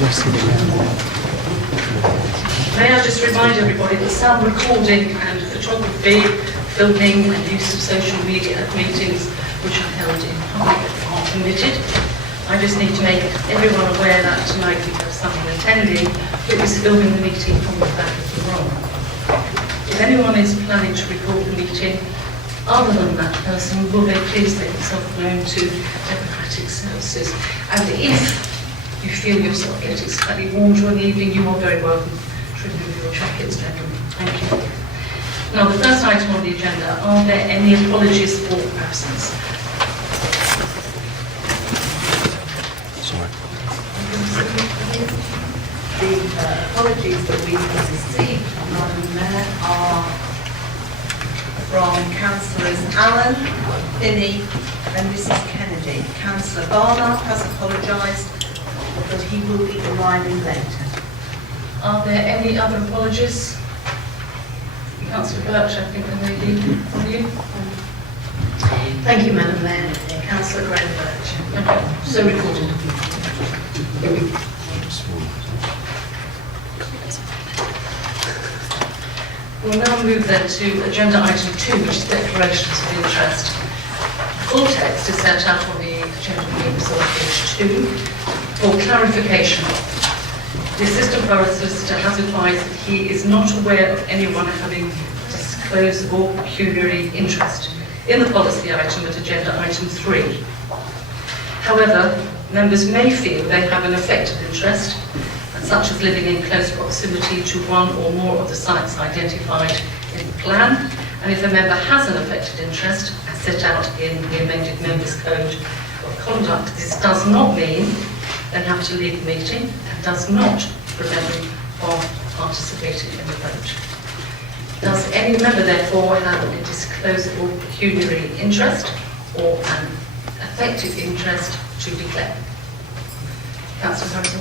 May I just remind everybody that sound recording and photography, filming and use of social media at meetings which are held in public are permitted. I just need to make everyone aware that tonight we have someone attending who is filming the meeting from the back of the room. If anyone is planning to record the meeting other than that person, will they please make themselves known to Democratic Services. And if you feel yourself getting slightly warm during the evening, you are very welcome to remove your jackets, gentlemen. Thank you. Now, the first item on the agenda, are there any apologies for absence? Sorry. The apologies that we have received, Madam Mayor, are from Councillors Allen, Finney and Mrs Kennedy. Councillor Barnard has apologised, but he will be arriving later. Are there any other apologies? Councillor Birch, I think there may be from you. Thank you, Madam Mayor. Councillor Graham Birch. Okay, so recorded. We'll now move then to agenda item 2, which is declarations of interest. Full text is set out on the agenda papers on page 2. For clarification, the Assistant Borough Solicitor has advised that he is not aware of anyone having disclosable pecuniary interest in the policy item at agenda item 3. However, members may feel they have an affected interest, such as living in close proximity to one or more of the sites identified in the plan, and if a member has an affected interest, as set out in the amended Members' Code of Conduct, this does not mean they have to leave the meeting and does not prevent them from participating in the vote. Does any member therefore have a disclosable pecuniary interest or an affected interest to declare? Councillor Harrison.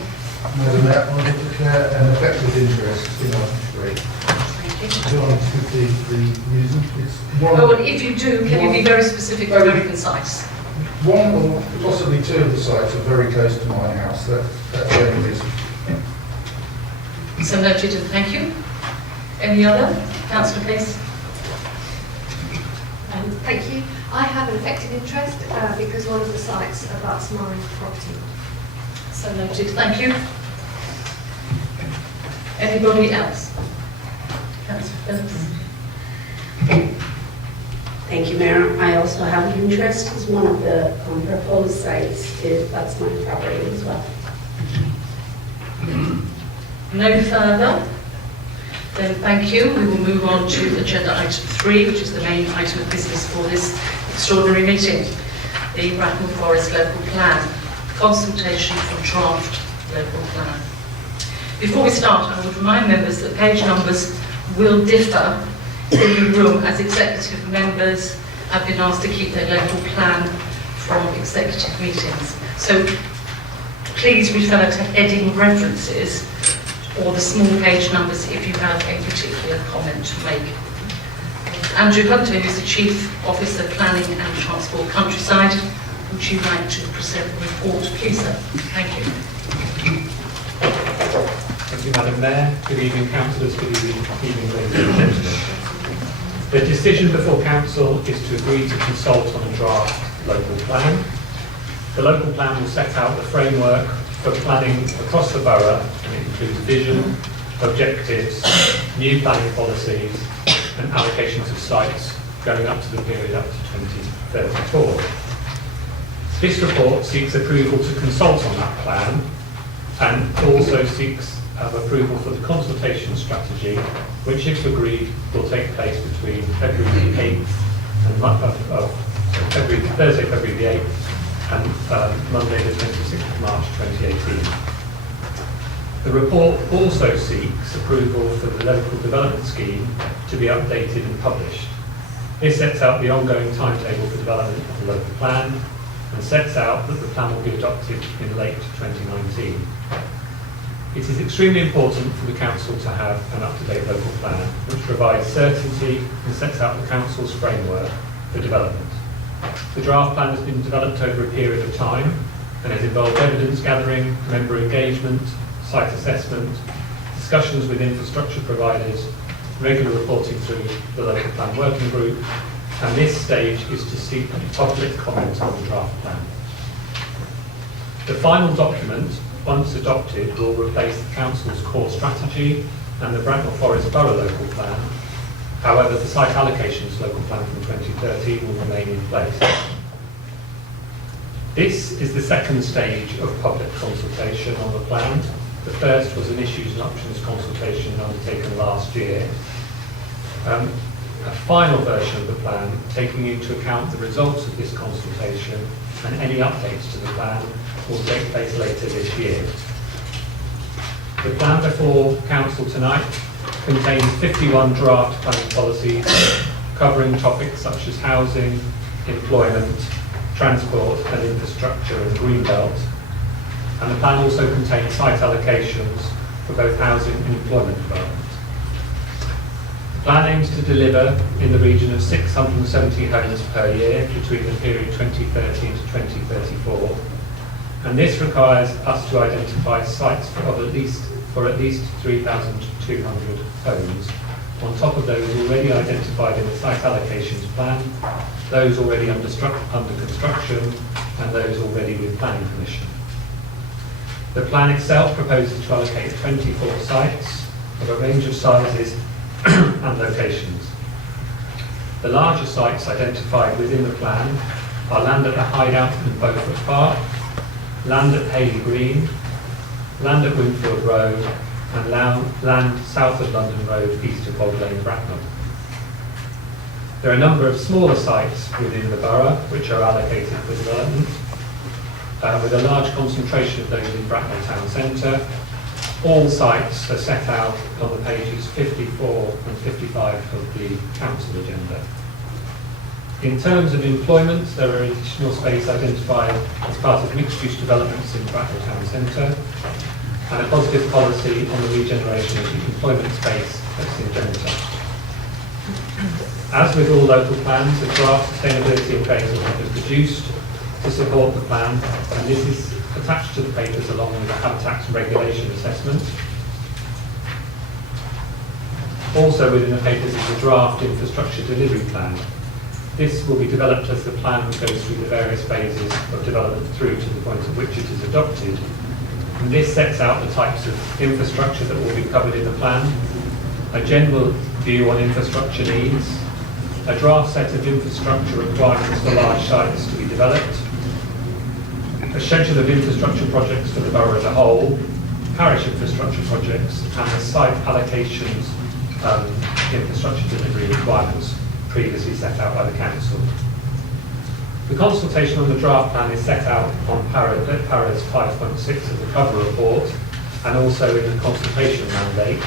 Madam Mayor, I want to declare an affected interest in item 3. Thank you. Do you want to give the reason? It's one, Oh, and if you do, can you be very specific and very concise? one or possibly two of the sites are very close to my house. That's the only reason. So noted, and thank you. Any other? Councillor Case. Thank you. I have an affected interest because one of the sites abuts my property. So noted, thank you. Anybody else? Councillor Phillips. Thank you, Mayor. I also have an interest as one of the proposed sites that's my property as well. No further? Then thank you. We will move on to agenda item 3, which is the main item of business for this extraordinary meeting. The Bracknell Forest Local Plan. Consultation for draft local plan. Before we start, I would remind members that page numbers will differ in the room as executive members have been asked to keep their local plan from executive meetings. So please refer to heading references or the small page numbers if you have a particular comment to make. Andrew Hunter, who's the Chief Officer Planning and Transport Countryside, would you like to present the report, please, sir? Thank you. Thank you, Madam Mayor. Good evening, councillors. Good evening, ladies and gentlemen. The decision before council is to agree to consult on a draft local plan. The local plan will set out the framework for planning across the borough, and it includes vision, objectives, new planning policies, and allocations of sites going up to the period up to 2034. This report seeks approval to consult on that plan and also seeks approval for the consultation strategy, which, if agreed, will take place between February the 8th and Thursday, February the 8th and Monday the 26th of March 2018. The report also seeks approval for the local development scheme to be updated and published. This sets out the ongoing timetable for development of the local plan and sets out that the plan will be adopted in late 2019. It is extremely important for the Council to have an up-to-date local plan which provides certainty and sets out the Council's framework for development. The draft plan has been developed over a period of time and has involved evidence gathering, member engagement, site assessment, discussions with infrastructure providers, regular reporting through the local plan working group, and this stage is to seek public comment on the draft plan. The final document, once adopted, will replace the Council's core strategy and the Bracknell Forest Borough local plan. However, the site allocations local plan from 2013 will remain in place. This is the second stage of public consultation on the plan. The first was an issues and options consultation undertaken last year. A final version of the plan, taking into account the results of this consultation and any updates to the plan, will take place later this year. The plan before Council tonight contains 51 draft planning policies covering topics such as housing, employment, transport and infrastructure and greenbelt. And the plan also contains site allocations for both housing and employment development. The plan aims to deliver in the region of 670 homes per year between the period 2013 to 2034. And this requires us to identify sites for at least 3,200 homes, on top of those already identified in the site allocations plan, those already under construction, and those already with planning permission. The plan itself proposes to allocate 24 sites of a range of sizes and locations. The larger sites identified within the plan are land at the Hideout in Beaufort Park, land at Hayley Green, land at Winfield Road, and land south of London Road, east of Bog Lane, Bracknell. There are a number of smaller sites within the borough which are allocated for development, with a large concentration of those in Bracknell Town Centre. All sites are set out on the pages 54 and 55 of the Council agenda. In terms of employment, there are additional space identified as part of mixed-use developments in Bracknell Town Centre, and a positive policy on the regeneration of the employment space at Syngenta. As with all local plans, a draft sustainability appraisal has been produced to support the plan, and this is attached to the papers along with a habitats and regulation assessment. Also within the papers is a draft infrastructure delivery plan. This will be developed as the plan goes through the various phases of development through to the point at which it is adopted. And this sets out the types of infrastructure that will be covered in the plan, a general view on infrastructure needs, a draft set of infrastructure requirements for large sites to be developed, a schedule of infrastructure projects for the borough as a whole, parish infrastructure projects, and the site allocations infrastructure delivery requirements previously set out by the Council. The consultation on the draft plan is set out on paras 5.6 of the cover report and also in the consultation mandate,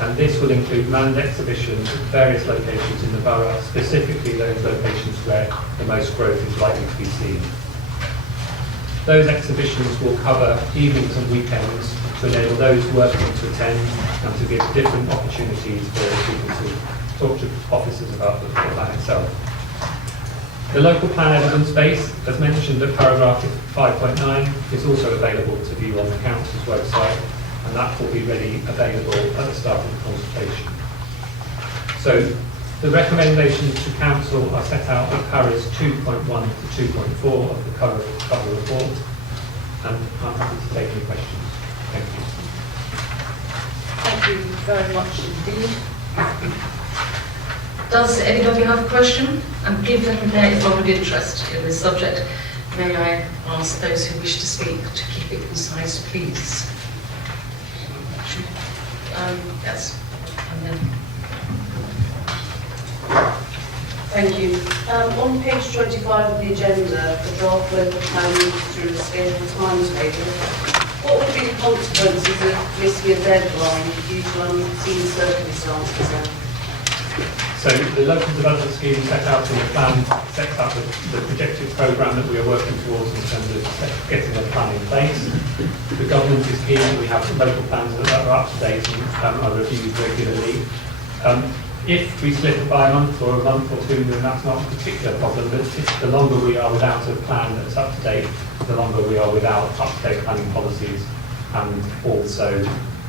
and this will include manned exhibitions at various locations in the borough, specifically those locations where the most growth is likely to be seen. Those exhibitions will cover evenings and weekends to enable those working to attend and to give different opportunities for people to talk to officers about the plan itself. The local plan evidence base, as mentioned at paragraph 5.9, is also available to view on the Council's website, and that will be ready available at the start of the consultation. So the recommendations to Council are set out at paras 2.1 to 2.4 of the cover report, and I'm happy to take any questions. Thank you. Thank you very much indeed. Does anybody have a question? And given there is a lot of interest in this subject, may I ask those who wish to speak to keep it concise, please? Yes. And then. Thank you. On page 25 of the agenda, the draft local plan moves through a scheduled timetable. What would be the consequences of missing a deadline due to unforeseen circumstances? So the local development scheme set out in the plan sets out the projected programme that we are working towards in terms of getting a plan in place. The government is keen that we have local plans that are up to date and are reviewed regularly. If we slip it by a month or two, then that's not a particular problem, but the longer we are without a plan that's up to date, the longer we are without up-to-date planning policies, and also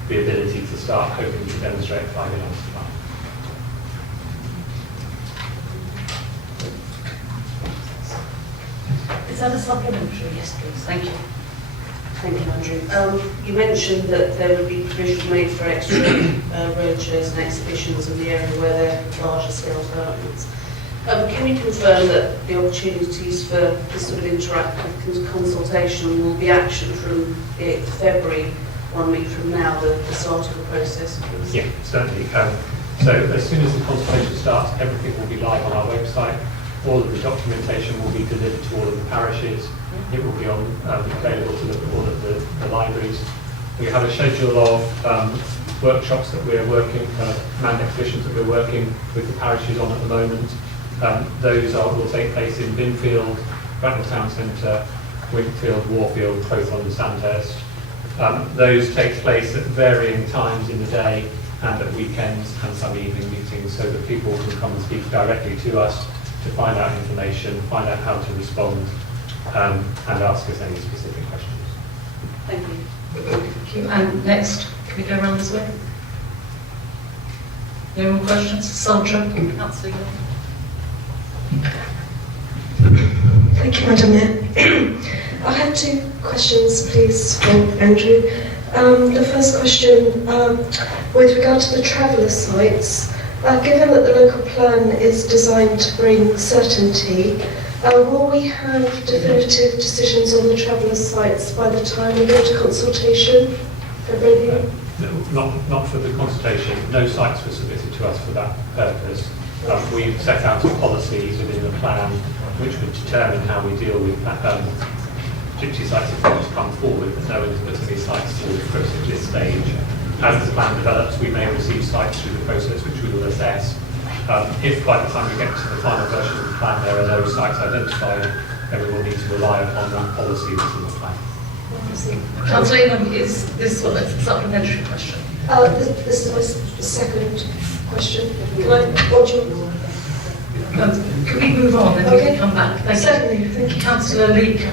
the ability to start hoping to demonstrate 5 years time. Is that a supplementary? Yes, please. Thank you. Thank you, Andrew. You mentioned that there would be provision made for extra road shows and exhibitions in the area where there are larger scale developments. Can you confirm that the opportunities for this sort of interactive consultation will be actioned from the 8th of February, 1 week from now, the start of the process? Please? Yeah, certainly. So as soon as the consultation starts, everything will be live on our website. All of the documentation will be delivered to all of the parishes. It will be available to all of the libraries. We have a schedule of workshops that we're working, manned exhibitions that we're working with the parishes on at the moment. Those will take place in Binfield, Bracknell Town Centre, Winkfield, Warfield, Crowthorne and Sandhurst. Those take place at varying times in the day and at weekends and some evening meetings, so that people can come and speak directly to us to find out information, find out how to respond, and ask us any specific questions. Thank you. Thank you. And next, can we go around this way? No more questions? Sandra, Councillor. Thank you, Madam Mayor. I have 2 questions, please, for Andrew. The first question, with regard to the traveller sites, given that the local plan is designed to bring certainty, will we have definitive decisions on the traveller sites by the time we go to consultation? Not for the consultation. No sites were submitted to us for that purpose. We've set out policies within the plan which would determine how we deal with gypsy sites if they want to come forward, but no one has put any sites forward for us at this stage. As the plan develops, we may receive sites through the process which we will assess. If by the time we get to the final version of the plan there are no sites identified, then we will need to rely upon that policy that's in the plan. Councillor Ingham, is this one a supplementary question? This is my second question. What do you... Can we move on and we can come back? Thank Certainly, you. thank you. Councillor Leake.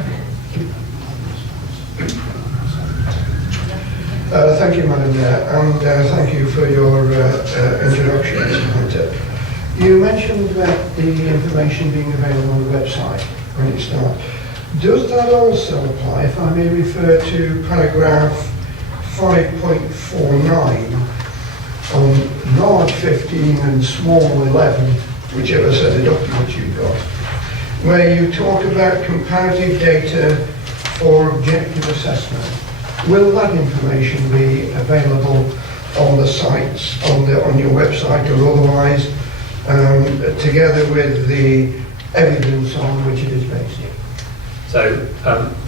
Thank you, Madam Mayor, and thank you for your introduction, Mr. Hunter. You mentioned about the information being available on the website when it starts. Does that also apply, if I may refer to paragraph 5.49 on large 15 and small 11, whichever set of documents you've got, where you talk about comparative data for objective assessment? Will that information be available on the sites, on your website or otherwise, together with the evidence on which it is based? So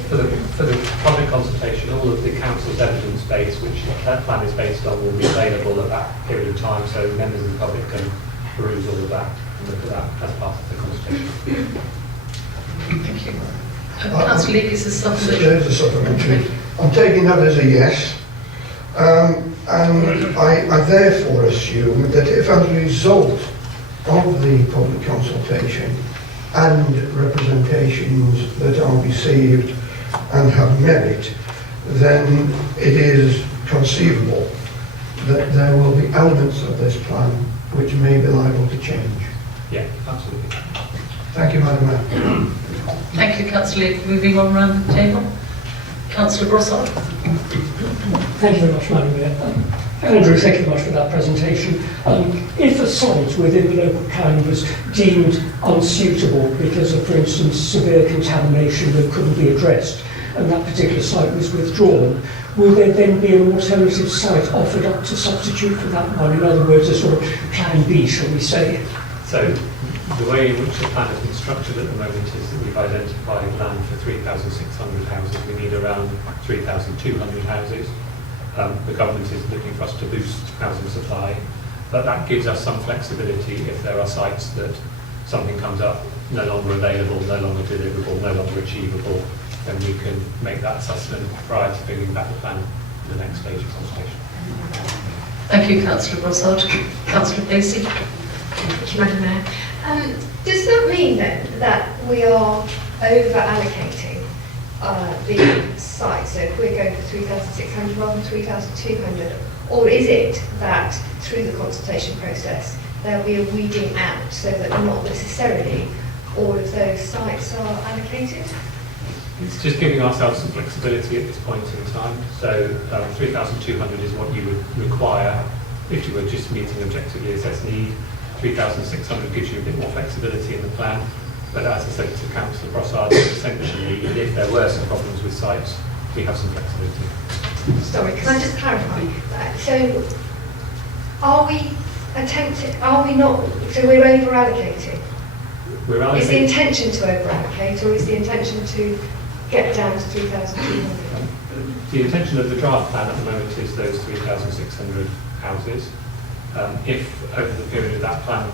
for the public consultation, all of the council's evidence base, which that plan is based on, will be available at that period of time, so members of the public can peruse all of that and look at that as part of the consultation. Thank you. Councillor Leake, is this supplementary? There's a supplementary. I'm taking that as a yes, and I therefore assume that if as a result of the public consultation and representations that are received and have merit, then it is conceivable that there will be elements of this plan which may be liable to change. Yeah, absolutely. Thank you, Madam Mayor. Thank you, Councillor Leake. Moving on around the table. Councillor Brossard. Thank you very much, Madam Mayor. Andrew, thank you very much for that presentation. If a site within the local plan was deemed unsuitable because of, for instance, severe contamination that couldn't be addressed, and that particular site was withdrawn, will there then be an alternative site offered up to substitute for that one? In other words, a sort of plan B, shall we say? So the way in which the plan has been structured at the moment is that we've identified land for 3,600 houses. We need around 3,200 houses. The government is looking for us to boost housing supply, but that gives us some flexibility if there are sites that something comes up no longer available, no longer deliverable, no longer achievable, then we can make that assessment prior to bringing back the plan in the next stage of consultation. Thank you, Councillor Brossard. Councillor Pacey. Thank you, Madam Mayor. Does that mean then that we are over allocating the site, so if we're going for 3,600 rather than 3,200, or is it that through the consultation process there'll be a weeding out so that not necessarily all of those sites are allocated? It's just giving ourselves some flexibility at this point in time. So 3,200 is what you would require if you were just meeting objectively assessed need. 3,600 gives you a bit more flexibility in the plan. But as I said to Councillor Brossard, essentially, if there were some problems with sites, we have some flexibility. Sorry, can I just clarify that? So are we not, so we're over allocating? We're allocating. Is the intention to over allocate, or is the intention to get down to 3,200? The intention of the draft plan at the moment is those 3,600 houses. If over the period of that plan,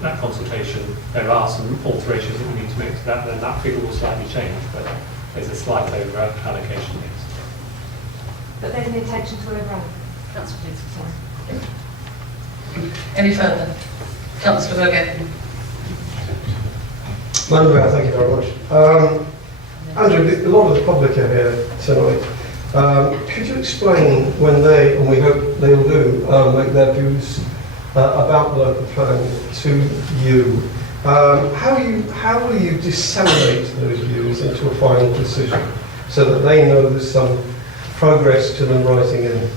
that consultation, there are some alterations that we need to make to that, then that figure will slightly change, but there's a slight over allocation. But there's an intention to over allocate. That's what it is. Sorry. Any further? Councillor Berger. Madam Mayor, thank you very much. Andrew, a lot of the public are here tonight. Could you explain when they, and we hope they will do, make their views about the local plan to you? How will you disseminate those views into a final decision so that they know there's some progress to them writing in?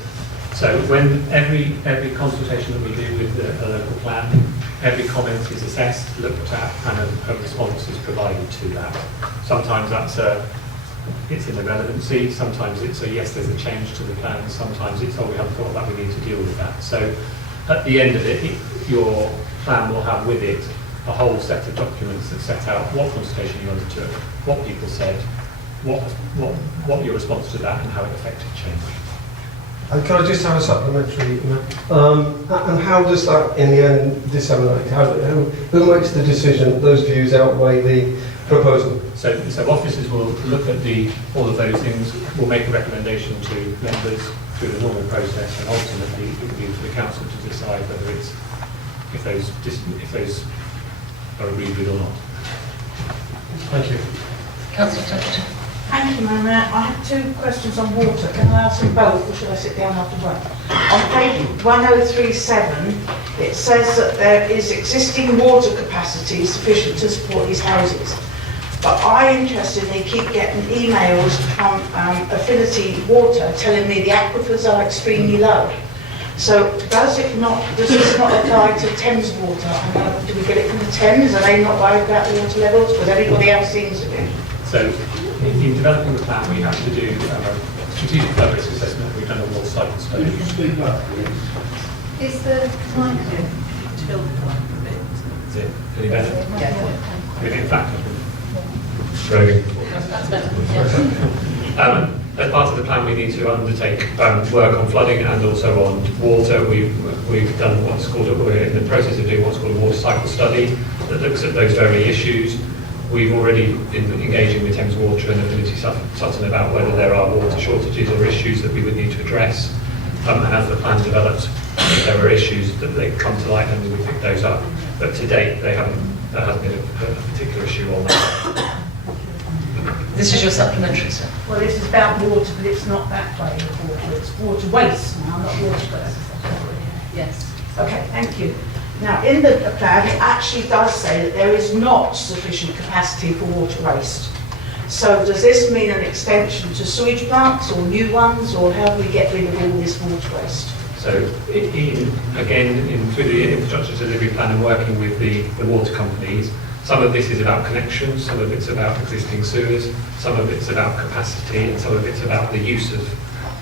So when every consultation that we do with a local plan, every comment is assessed, looked at, and a response is provided to that. Sometimes it's in the relevancy, sometimes it's a yes, there's a change to the plan, sometimes it's, oh, we haven't thought of that, we need to deal with that. So at the end of it, your plan will have with it a whole set of documents that set out what consultation you undertook, what people said, what your response to that, and how it affected change. And can I just have a supplementary? And how does that, in the end, disseminate? Who makes the decision that those views outweigh the proposal? So officers will look at all of those things, will make a recommendation to members through the normal process, and ultimately it will be for the council to decide whether if those are agreed with or not. Thank you. Councillor Templeton. Thank you, Madam Mayor. I have two questions on water. Can I ask them both, or should I sit down after one? On page 1037, it says that there is existing water capacity sufficient to support these houses. But I'm interested, they keep getting emails from Affinity Water telling me the aquifers are extremely low. So does this not apply to Thames water? Do we get it from the Thames? Are they not worried about the water levels? Because everybody else seems to be. So in developing the plan, we have to do a strategic flow risk assessment. We've done a water cycle study. Is the microphone tilted a bit? Is it any better? Yeah. In fact, That's better. as part of the plan, we need to undertake work on flooding and also on water. We've done what's called, we're in the process of doing what's called a water cycle study that looks at those very issues. We've already been engaging with Thames Water and Affinity Sutton about whether there are water shortages or issues that we would need to address. And as the plan develops, if there are issues that they come to light, then we would pick those up. But to date, there hasn't been a particular issue on that. This is your supplementary, sir. Well, this is about water, but it's not that way of water. It's water waste now, not water waste. Yes. Okay, thank you. Now, in the plan, it actually does say that there is not sufficient capacity for water waste. So does this mean an extension to sewage plants or new ones, or how do we get rid of all this water waste? So through the infrastructure delivery plan and working with the water companies, some of this is about connections, some of it's about existing sewers, some of it's about capacity, and some of it's about the use of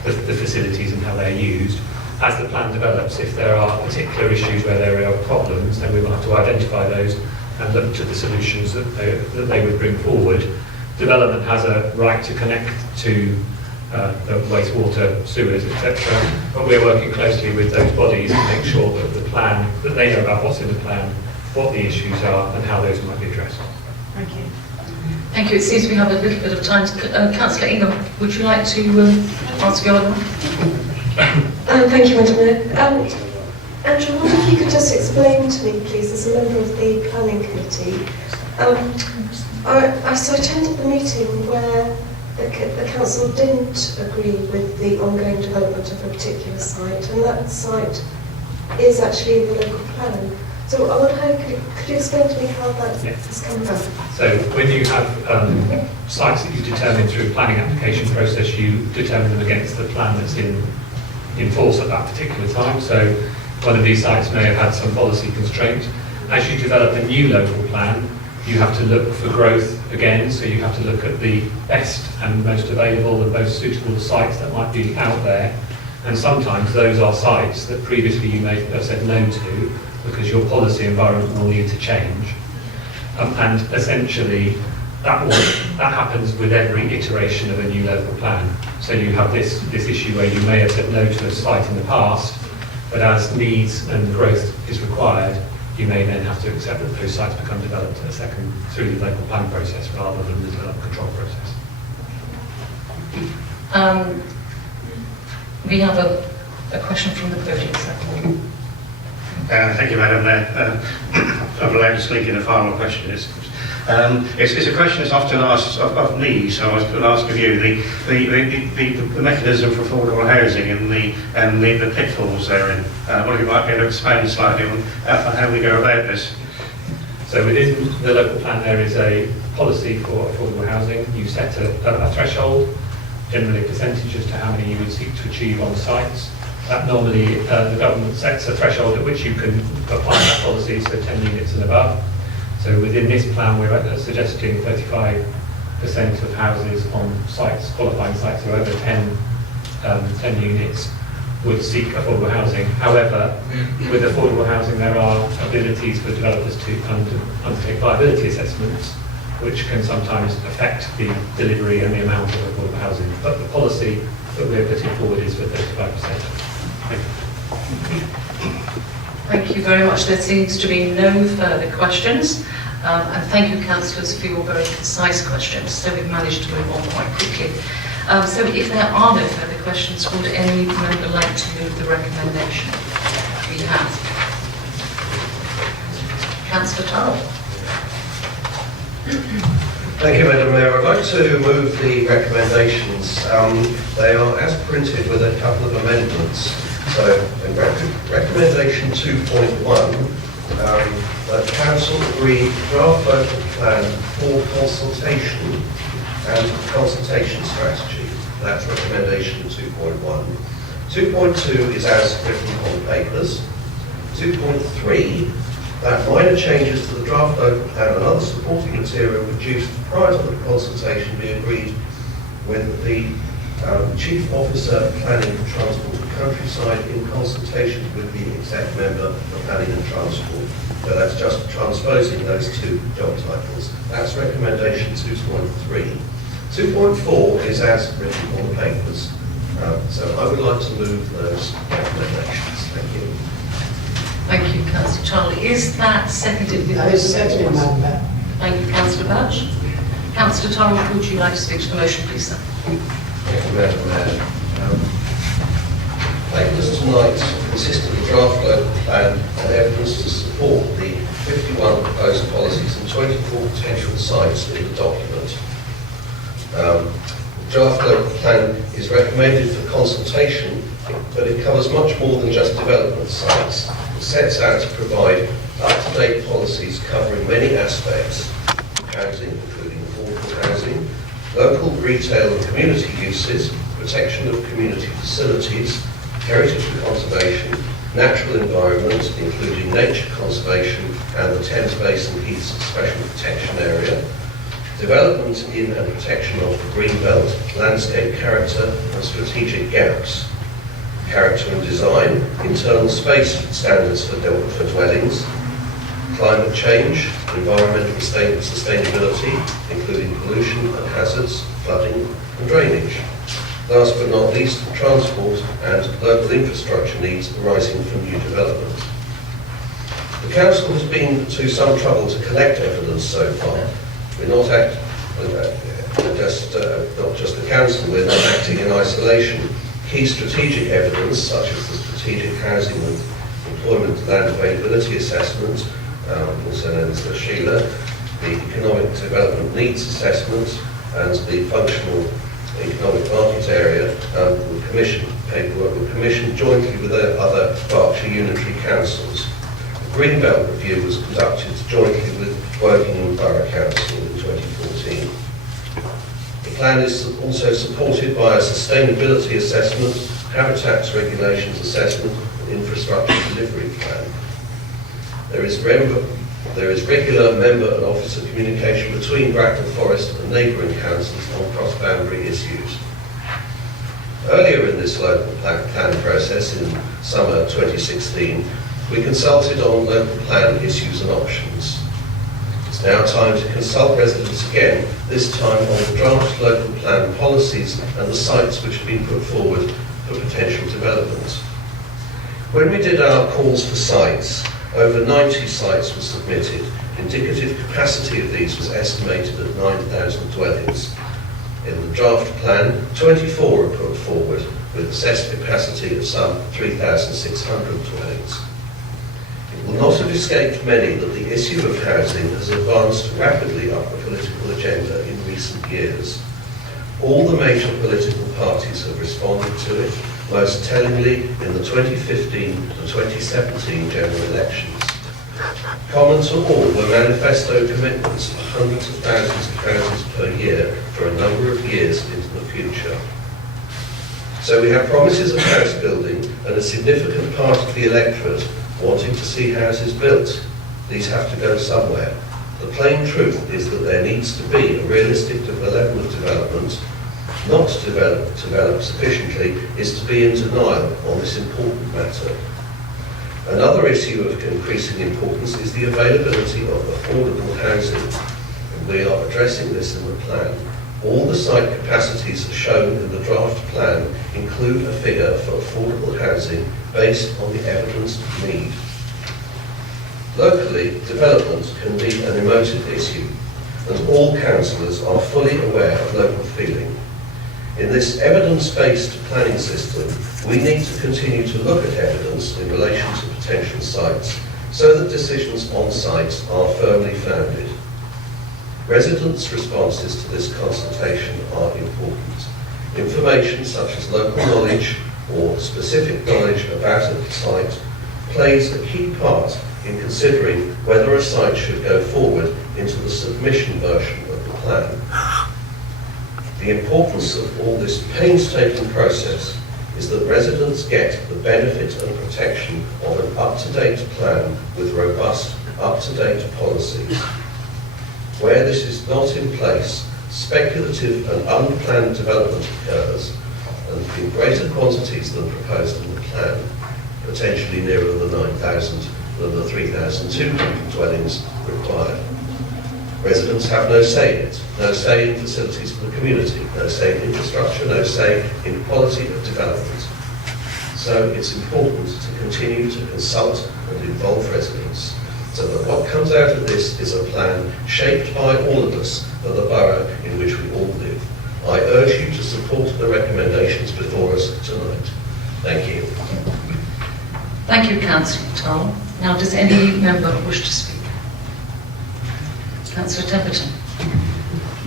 the facilities and how they're used. As the plan develops, if there are particular issues where there are problems, then we will have to identify those and look to the solutions that they would bring forward. Development has a right to connect to the wastewater, sewers, etc. But we're working closely with those bodies to make sure that the plan, that they know about what's in the plan, what the issues are, and how those might be addressed. Thank you. Thank you. It seems we have a little bit of time. Councillor Ingham, would you like to ask your other one? Thank you, Madam Mayor. Andrew, I wonder if you could just explain to me, please, as a member of the planning committee. I attended the meeting where the council didn't agree with the ongoing development of a particular site, and that site is actually in the local plan. So I wonder, could you explain to me how that has come about? So when you have sites that you determine through a planning application process, you determine them against the plan that's in force at that particular time. So one of these sites may have had some policy constraint. As you develop a new local plan, you have to look for growth again, so you have to look at the best and most available and most suitable sites that might be out there. And sometimes those are sites that previously you may have said no to because your policy environment will need to change. And essentially that happens with every iteration of a new local plan. So you have this issue where you may have said no to a site in the past, but as needs and growth is required, you may then have to accept that those sites become developed through the local plan process rather than the development control process. We have a question from the podium, sir. Thank you, Madam Mayor. I'm allowed to speak in a final question. It's a question that's often asked of me, so I was going to ask of you the mechanism for affordable housing and the pitfalls therein. What you might be able to expand slightly on how we go about this. So within the local plan there is a policy for affordable housing. You set a threshold, generally a percentage as to how many you would seek to achieve on sites. That normally the government sets a threshold at which you can apply that policy, so 10 units and above. So within this plan we're suggesting 35% of houses on sites, qualifying sites of over 10 units would seek affordable housing. However, with affordable housing there are abilities for developers to undertake viability assessments, which can sometimes affect the delivery and the amount of affordable housing. But the policy that we're putting forward is for 35%. Thank you very much. There seems to be no further questions. And thank you, councillors, for your very concise questions. So we've managed to move on quite quickly. So if there are no further questions, would any member like to move the recommendation? We have. Councillor Turrell. Thank you, Madam Mayor. I'd like to move the recommendations. They are as printed with a couple of amendments. So in recommendation 2.1, the Council agreed draft local plan for consultation and consultation strategy. That's recommendation 2.1. 2.2 is as written on papers. 2.3, that minor changes to the draft local plan and other supporting material produced prior to the consultation be agreed with the Chief Officer of Planning and Transport and Countryside in consultation with the Exec Member for Planning and Transport. So that's just transposing those two job titles. That's recommendation 2.3. 2.4 is as written on the papers. So I would like to move those recommendations. Thank you. Thank you, Councillor Charlie. Is that seconded? That is seconded, Madam Mayor. Thank you, Councillor Birch. Councillor Turrell, would you like to speak to the motion, please, sir? Thank you, Madam Mayor. Papers tonight consist of the draft local plan and evidence to support the 51 proposed policies and 24 potential sites in the document. The draft local plan is recommended for consultation, but it covers much more than just development sites. It sets out to provide up-to-date policies covering many aspects: housing, including affordable housing, local retail and community uses, protection of community facilities, heritage and conservation, natural environment, including nature conservation and the Thames Basin Heaths Special Protection Area, development in and protection of the green belt, landscape character and strategic gaps, character and design, internal space standards for dwellings, climate change, environmental sustainability, including pollution and hazards, flooding and drainage. Last but not least, transport and local infrastructure needs arising from new development. The Council has been to some trouble to collect evidence so far. We're not not just the Council, we're not acting in isolation. Key strategic evidence, such as the Strategic Housing and Employment Land Availability Assessment, also known as the SHELA, the Economic Development Needs Assessment, and the Functional economic market area, paperwork was commissioned jointly with the other Berkshire unitary councils. The Greenbelt review was conducted jointly with Wokingham Borough Council in 2014. The plan is also supported by a sustainability assessment, habitats regulations assessment, and infrastructure delivery plan. There is regular member and officer communication between Bracknell Forest and neighbouring councils on cross-boundary issues. Earlier in this local plan process in summer 2016, we consulted on local plan issues and options. It's now time to consult residents again, this time on the draft local plan policies and the sites which have been put forward for potential development. When we did our calls for sites, over 90 sites were submitted. Indicative capacity of these was estimated at 9,000 dwellings. In the draft plan, 24 are put forward with assessed capacity of some 3,600 dwellings. It will not have escaped many that the issue of housing has advanced rapidly up the political agenda in recent years. All the major political parties have responded to it, most tellingly in the 2015 to 2017 general elections. Common to all were manifesto commitments for hundreds of thousands of houses per year for a number of years into the future. So we have promises of house building and a significant part of the electorate wanting to see houses built. These have to go somewhere. The plain truth is that there needs to be a realistic level of development. Not to develop sufficiently is to be in denial on this important matter. Another issue of increasing importance is the availability of affordable housing, and we are addressing this in the plan. All the site capacities shown in the draft plan include a figure for affordable housing based on the evidence of need. Locally, development can be an emotive issue, and all councillors are fully aware of local feeling. In this evidence-based planning system, we need to continue to look at evidence in relation to potential sites so that decisions on sites are firmly founded. Residents' responses to this consultation are important. Information such as local knowledge or specific knowledge about a site plays a key part in considering whether a site should go forward into the submission version of the plan. The importance of all this painstaking process is that residents get the benefit and protection of an up-to-date plan with robust, up-to-date policies. Where this is not in place, speculative and unplanned development occurs, and in greater quantities than proposed in the plan, potentially nearer the 9,000 than the 3,200 dwellings required. Residents have no say in it, no say in facilities for the community, no say in infrastructure, no say in quality of development. So it's important to continue to consult and involve residents so that what comes out of this is a plan shaped by all of us for the borough in which we all live. I urge you to support the recommendations before us tonight. Thank you. Thank you, Councillor Toll. Now, does any member wish to speak? Councillor Templeton.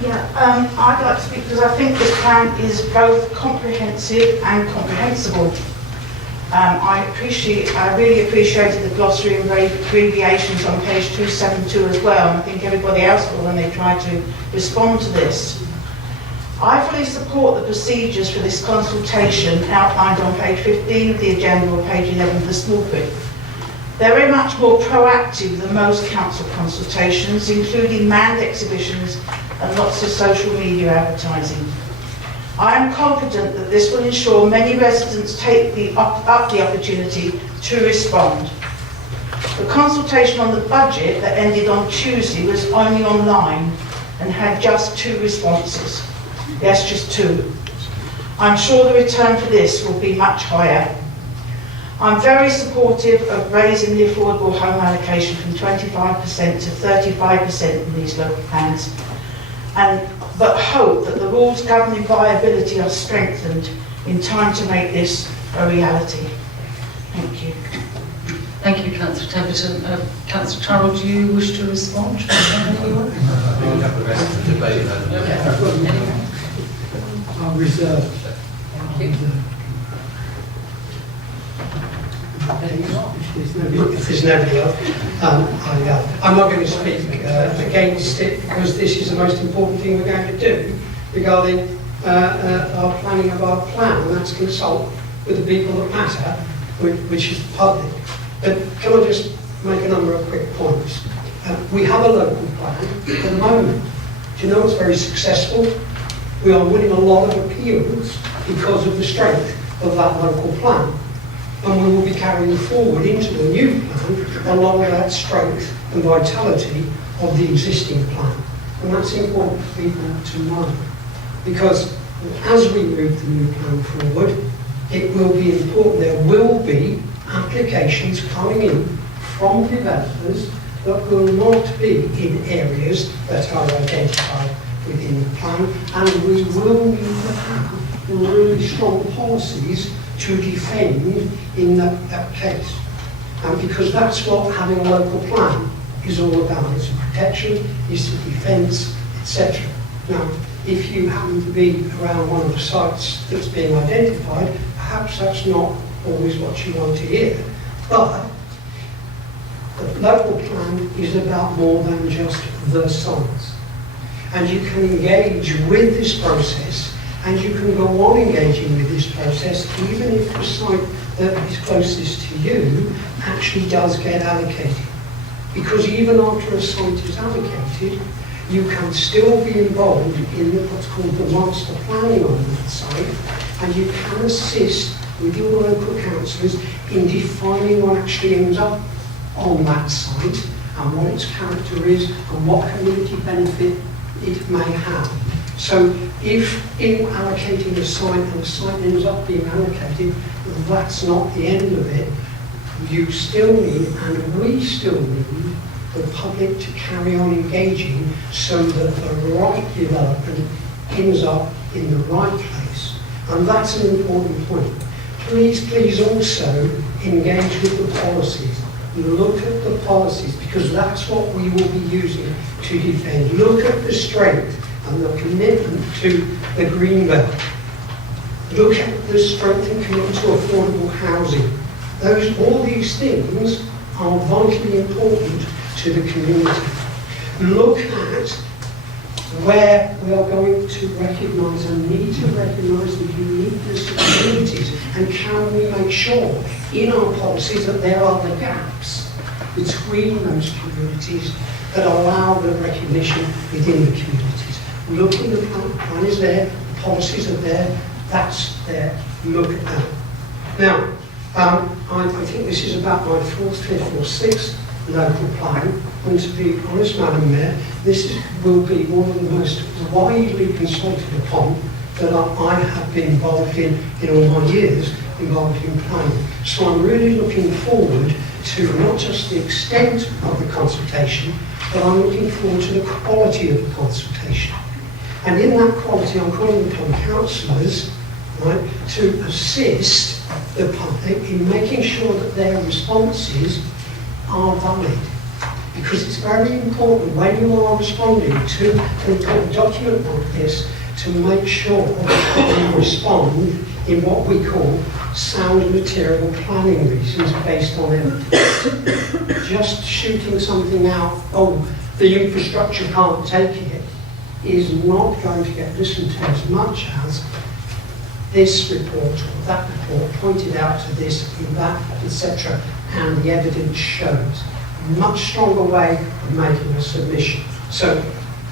Yeah, I'd like to speak because I think this plan is both comprehensive and comprehensible. I really appreciated the glossary and abbreviations on page 272 as well, and I think everybody else will when they try to respond to this. I fully support the procedures for this consultation outlined on page 15 of the agenda or page 11 of the small print. They're very much more proactive than most council consultations, including manned exhibitions and lots of social media advertising. I am confident that this will ensure many residents take up the opportunity to respond. The consultation on the budget that ended on Tuesday was only online and had just 2 responses. Yes, just 2. I'm sure the return for this will be much higher. I'm very supportive of raising the affordable home allocation from 25% to 35% in these local plans, but hope that the rules governing viability are strengthened in time to make this a reality. Thank you. Thank you, Councillor Templeton. Councillor Turrell, do you wish to respond? We have the rest of the debate. are reserved. Thank you. If there's nobody else, I'm not going to speak against it because this is the most important thing we're going to do regarding our planning of our plan, and that's consult with the people that matter, which is the public. But can I just make a number of quick points? We have a local plan at the moment. Do you know it's very successful? We are winning a lot of appeals because of the strength of that local plan. And we will be carrying forward into the new plan a lot of that strength and vitality of the existing plan. And that's important for people to know. Because as we move the new plan forward, it will be important. There will be applications coming in from developers that will not be in areas that are identified within the plan, and we will need to have really strong policies to defend in that case. And because that's what having a local plan is all about. It's a protection, it's a defence, etc. Now, if you happen to be around one of the sites that's being identified, perhaps that's not always what you want to hear. But the local plan is about more than just the sites. And you can engage with this process, and you can go on engaging with this process even if the site that is closest to you actually does get allocated. Because even after a site is allocated, you can still be involved in what's called the master planning on that site, and you can assist with your local councillors in defining what actually ends up on that site and what its character is and what community benefit it may have. So if in allocating a site and the site ends up being allocated, that's not the end of it. You still need, and we still need, the public to carry on engaging so that the right development ends up in the right place. And that's an important point. Please also engage with the policies. Look at the policies, because that's what we will be using to defend. Look at the strength and the commitment to the green belt. Look at the strength and commitment to affordable housing. All these things are vitally important to the community. Look at where we are going to recognise and need to recognise the uniqueness of communities, and can we make sure in our policies that there are the gaps between those communities that allow the recognition within the communities. Look at the plan is there, the policies are there, that's there, look at that. Now, I think this is about my fourth, fifth or sixth local plan, and to be honest, Madam Mayor, this will be one of the most widely consulted upon that I have been involved in all my years involved in planning. So I'm really looking forward to not just the extent of the consultation, but I'm looking forward to the quality of the consultation. And in that quality, I'm calling upon councillors, right, to assist the public in making sure that their responses are valid. Because it's very important when you are responding to a document like this to make sure that you respond in what we call sound material planning reasons based on evidence. Just shooting something out, oh, the infrastructure can't take it, is not going to get listened to as much as this report or that report pointed out to this, in that, etc. And the evidence shows. A much stronger way of making a submission. So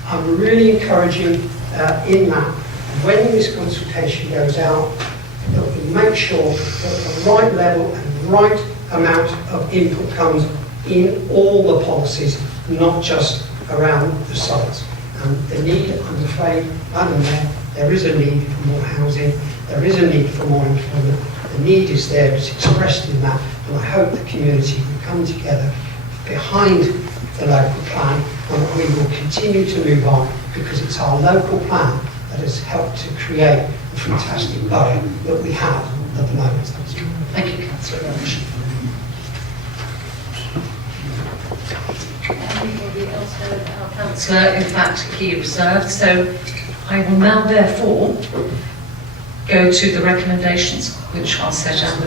I'm really encouraging in that when this consultation goes out, that we make sure that the right level and the right amount of input comes in all the policies, not just around the sites. And the need, I'm afraid, Madam Mayor, there is a need for more housing, there is a need for more employment. The need is there, it's expressed in that, and I hope the community will come together behind the local plan, and that we will continue to move on, because it's our local plan that has helped to create the fantastic borough that we have at the moment. Thank you, Councillor Welsh. Anybody else heard our councillor? In fact, he observed. So I will now therefore go to the recommendations which are set out.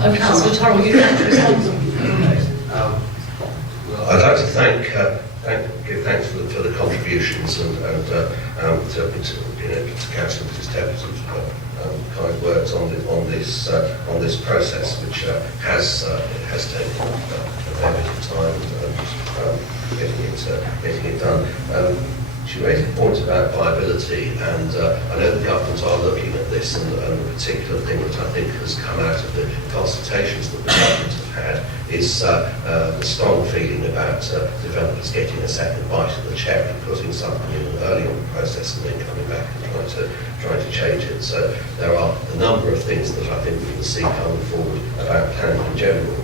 Oh, Councillor Turrell, you have to respond. I'd like to give thanks for the contributions and to Councillor Templeton's kind words on this process, which has taken a fair bit of time and getting it done. She raised a point about viability, and I know the government are looking at this, and the particular thing that I think has come out of the consultations that the government have had is the strong feeling about developers getting a second bite at the cherry, putting something in early on the process and then coming back and trying to change it. So there are a number of things that I think we can see coming forward about planning in general.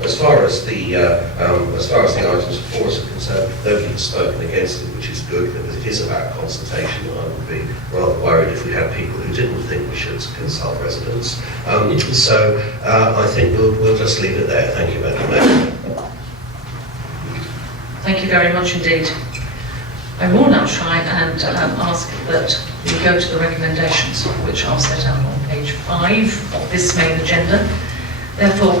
As far as the items before us are concerned, nobody has spoken against it, which is good, because it is about consultation. I would be rather worried if we had people who didn't think we should consult residents. So I think we'll just leave it there. Thank you, Madam Mayor. Thank you very much indeed. I will now try and ask that we go to the recommendations which are set out on page 5 of this main agenda. Therefore,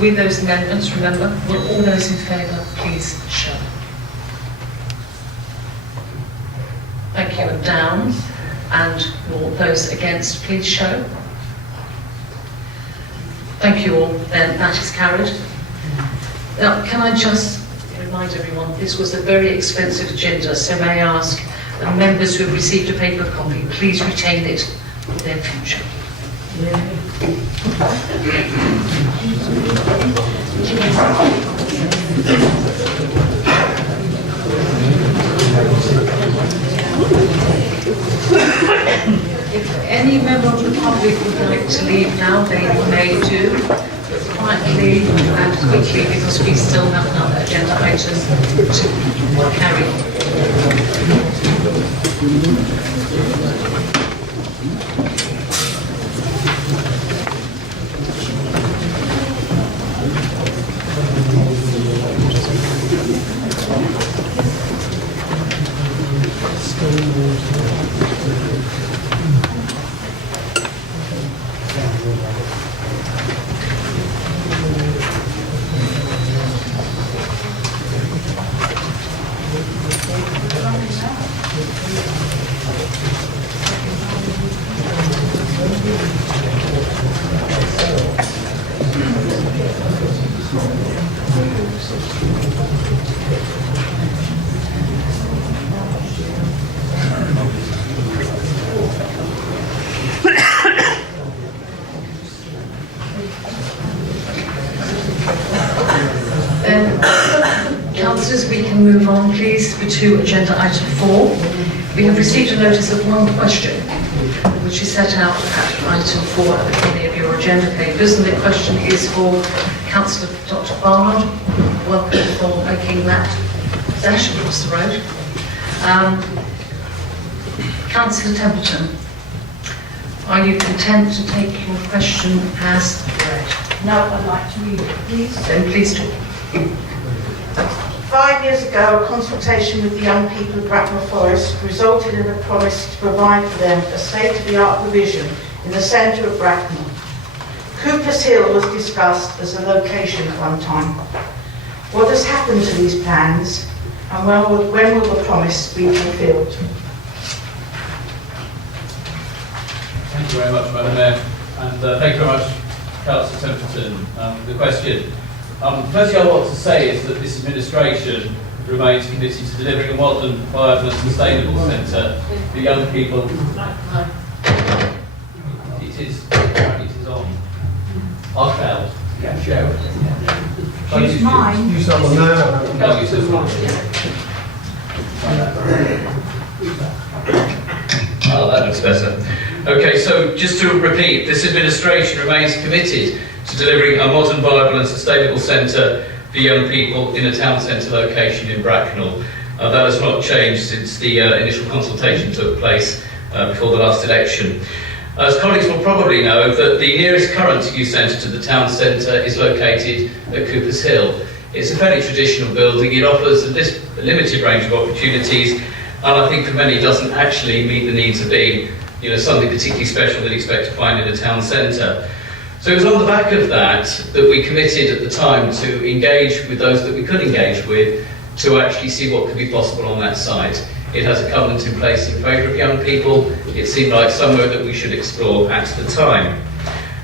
with those amendments, remember, will all those in favour please show? Thank you, and down. And will those against please show? Thank you all. Then that is carried. Now, can I just remind everyone, this was a very expensive agenda, so may I ask the members who have received a paper copy, please retain it for their future. If any member of the public would like to leave now, they may do, but quietly and quickly, because we still have another agenda item to carry. Councillors, we can move on, please, to agenda item 4. We have received a notice of one question, which is set out at item 4 at the beginning of your agenda papers, and the question is for Councillor Dr. Barnard. Welcome for making that dash across the road. Councillor Templeton, are you content to take your question as read? No, I'd like to read it, please. Then please do. 5 years ago, a consultation with the young people of Bracknell Forest resulted in a promise to provide for them a state-of-the-art provision in the centre of Bracknell. Cooper's Hill was discussed as a location at one time. What has happened to these plans, and when will the promise be fulfilled? Thank you very much, Madam Mayor, and thank you very much, Councillor Templeton, for the question. Firstly, I want to say is that this administration remains committed to delivering a modern, viable and sustainable centre for young people. It is on. I failed. Yeah, sure. Use mine. Use that one now. No, use this one. Oh, that looks better. Okay, so just to repeat, this administration remains committed to delivering a modern, viable and sustainable centre for young people in a town centre location in Bracknell. That has not changed since the initial consultation took place before the last election. As colleagues will probably know, that the nearest current youth centre to the town centre is located at Cooper's Hill. It's a fairly traditional building. It offers a limited range of opportunities, and I think for many doesn't actually meet the needs of being something particularly special they'd expect to find in a town centre. So it was on the back of that that we committed at the time to engage with those that we could engage with to actually see what could be possible on that site. It has a covenant in place in favour of young people. It seemed like somewhere that we should explore at the time.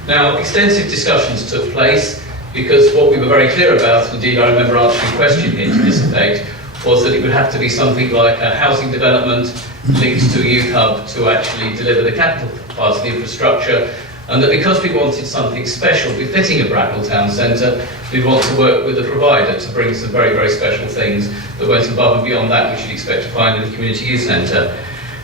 Now, extensive discussions took place because what we were very clear about, indeed I remember answering a question here to this effect, was that it would have to be something like a housing development linked to a youth hub to actually deliver the capital part of the infrastructure, and that because we wanted something special befitting a Bracknell town centre, we'd want to work with the provider to bring some very, very special things that went above and beyond that which you'd expect to find in a community youth centre.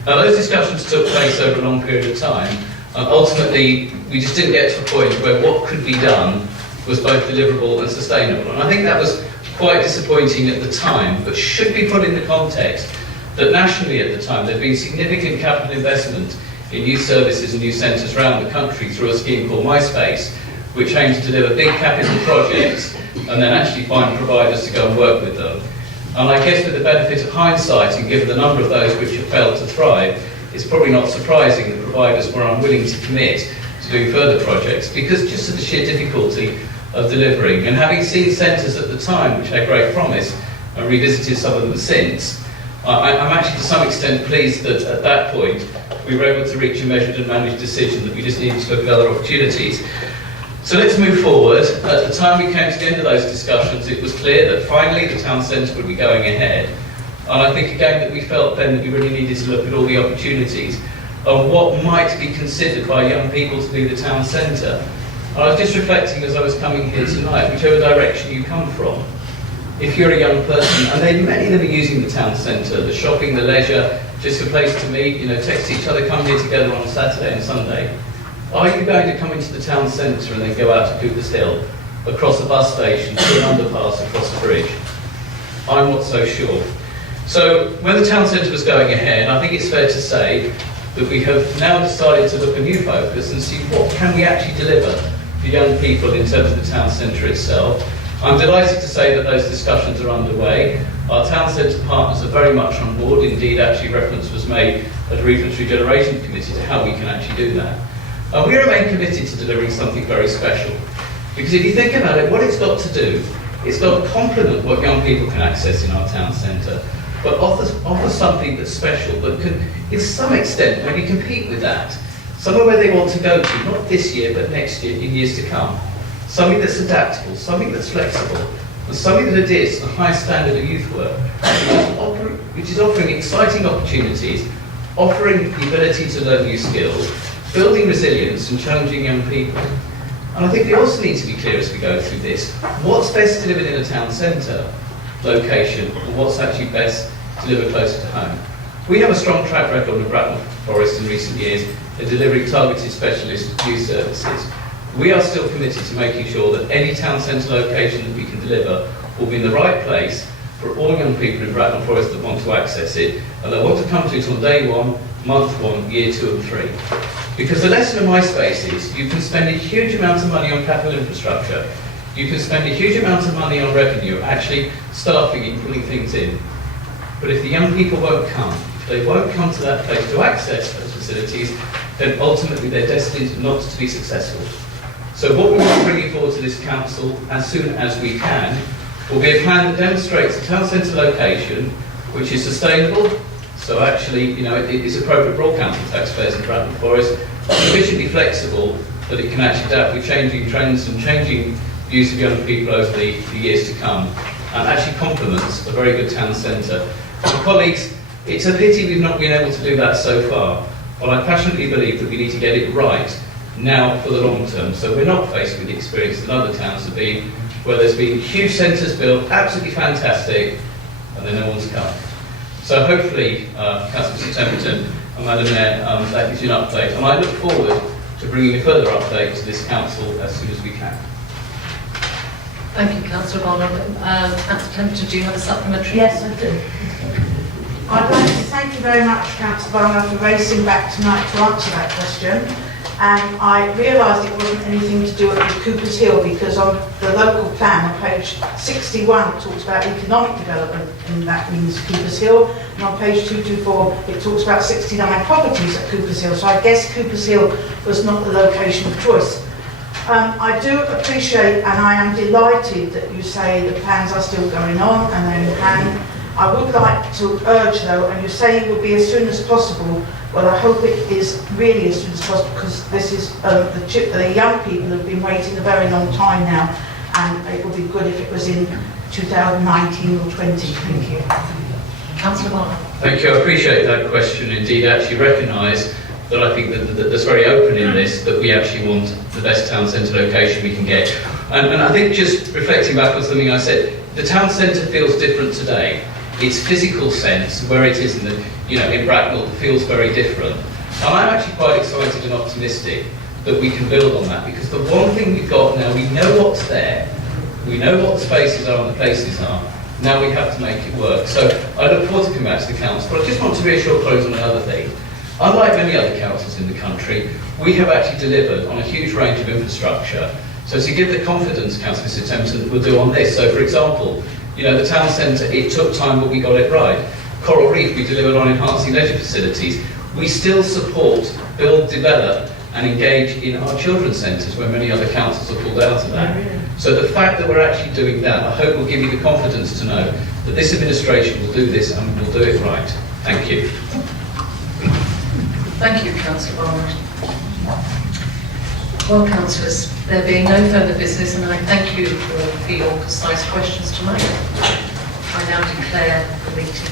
Now, those discussions took place over a long period of time, and ultimately we just didn't get to a point where what could be done was both deliverable and sustainable. And I think that was quite disappointing at the time, but should be put in the context that nationally at the time there'd been significant capital investment in youth services and youth centres around the country through a scheme called MySpace, which aimed to deliver big capital projects and then actually find providers to go and work with them. And I guess with the benefit of hindsight, and given the number of those which have failed to thrive, it's probably not surprising that providers were unwilling to commit to doing further projects because just of the sheer difficulty of delivering. And having seen centres at the time which had great promise and revisited some of them since, I'm actually to some extent pleased that at that point we were able to reach a measured and managed decision that we just needed to look at other opportunities. So let's move forward. At the time we came to the end of those discussions, it was clear that finally the town centre would be going ahead. And I think again that we felt then that we really needed to look at all the opportunities and what might be considered by young people to be the town centre. And I was just reflecting as I was coming here tonight, whichever direction you come from, if you're a young person, and many of them are using the town centre, the shopping, the leisure, just a place to meet, text each other, come here together on Saturday and Sunday. Are you going to come into the town centre and then go out to Cooper's Hill, across a bus station, through an underpass, across a bridge? I'm not so sure. So when the town centre was going ahead, I think it's fair to say that we have now decided to look at a new focus and see what can we actually deliver for young people in terms of the town centre itself. I'm delighted to say that those discussions are underway. Our town centre partners are very much on board. Indeed, actually reference was made at a Regional Regeneration Committee to how we can actually do that. And we remain committed to delivering something very special. Because if you think about it, what it's got to do, it's got to complement what young people can access in our town centre, but offer something that's special, that can, to some extent, maybe compete with that. Somewhere where they want to go to, not this year, but next year, in years to come. Something that's adaptable, something that's flexible, and something that adheres to the highest standard of youth work, which is offering exciting opportunities, offering the ability to learn new skills, building resilience and challenging young people. And I think we also need to be clear as we go through this, what's best delivered in a town centre location, and what's actually best delivered closer to home. We have a strong track record of Bracknell Forest in recent years in delivering targeted specialist youth services. We are still committed to making sure that any town centre location that we can deliver will be in the right place for all young people in Bracknell Forest that want to access it, and that want to come to it on day one, month one, year 2 and 3. Because the lesson of MySpace is you can spend a huge amount of money on capital infrastructure, you can spend a huge amount of money on revenue, actually staffing and pulling things in. But if the young people won't come, if they won't come to that place to access those facilities, then ultimately they're destined not to be successful. So what we will be bringing forward to this council as soon as we can will be a plan that demonstrates a town centre location which is sustainable, so actually, it is appropriate for all council taxpayers in Bracknell Forest, sufficiently flexible that it can actually adapt with changing trends and changing views of young people over the years to come, and actually complements a very good town centre. So colleagues, it's a pity we've not been able to do that so far, but I passionately believe that we need to get it right now for the long term, so we're not faced with the experience that other towns have been, where there's been huge centres built, absolutely fantastic, and then no one's come. So hopefully, Councillor Templeton and Madam Mayor, that gives you an update, and I look forward to bringing a further update to this council as soon as we can. Thank you, Councillor Bonner. Councillor Templeton, do you have a supplementary? Yes, I do. I'd like to thank you very much, Councillor Bonner, for racing back tonight to answer that question. And I realised it wasn't anything to do with Cooper's Hill, because on the local plan on page 61 it talks about economic development, and that means Cooper's Hill. And on page 224 it talks about 69 properties at Cooper's Hill. So I guess Cooper's Hill was not the location of choice. I do appreciate, and I am delighted that you say the plans are still going on and they're in hand. I would like to urge though, and you say it will be as soon as possible. Well, I hope it is really as soon as possible, because this is the young people have been waiting a very long time now, and it would be good if it was in 2019 or 20. Thank you. Councillor Barnett. Thank you. I appreciate that question. Indeed, I actually recognise that I think that that's very open in this, that we actually want the best town centre location we can get. And I think, just reflecting back on something I said, the town centre feels different today. Its physical sense, where it is in Bracknell, feels very different. And I'm actually quite excited and optimistic that we can build on that, because the one thing we've got now, we know what's there, we know what the spaces are and the places are. Now we have to make it work. So I look forward to coming back to the council, but I just want to reassure close on another thing. Unlike many other councils in the country, we have actually delivered on a huge range of infrastructure. So to give the confidence, Councillor Templeton, we'll do on this. So for example, the town centre, it took time, but we got it right. Coral Reef, we delivered on enhancing leisure facilities. We still support, build, develop and engage in our children's centres, where many other councils have pulled out of that. So the fact that we're actually doing that, I hope will give you the confidence to know that this administration will do this and will do it right. Thank you. Thank you, Councillor Barnett. Well, councillors, there being no further business, and I thank you for your concise questions tonight, I now declare the meeting.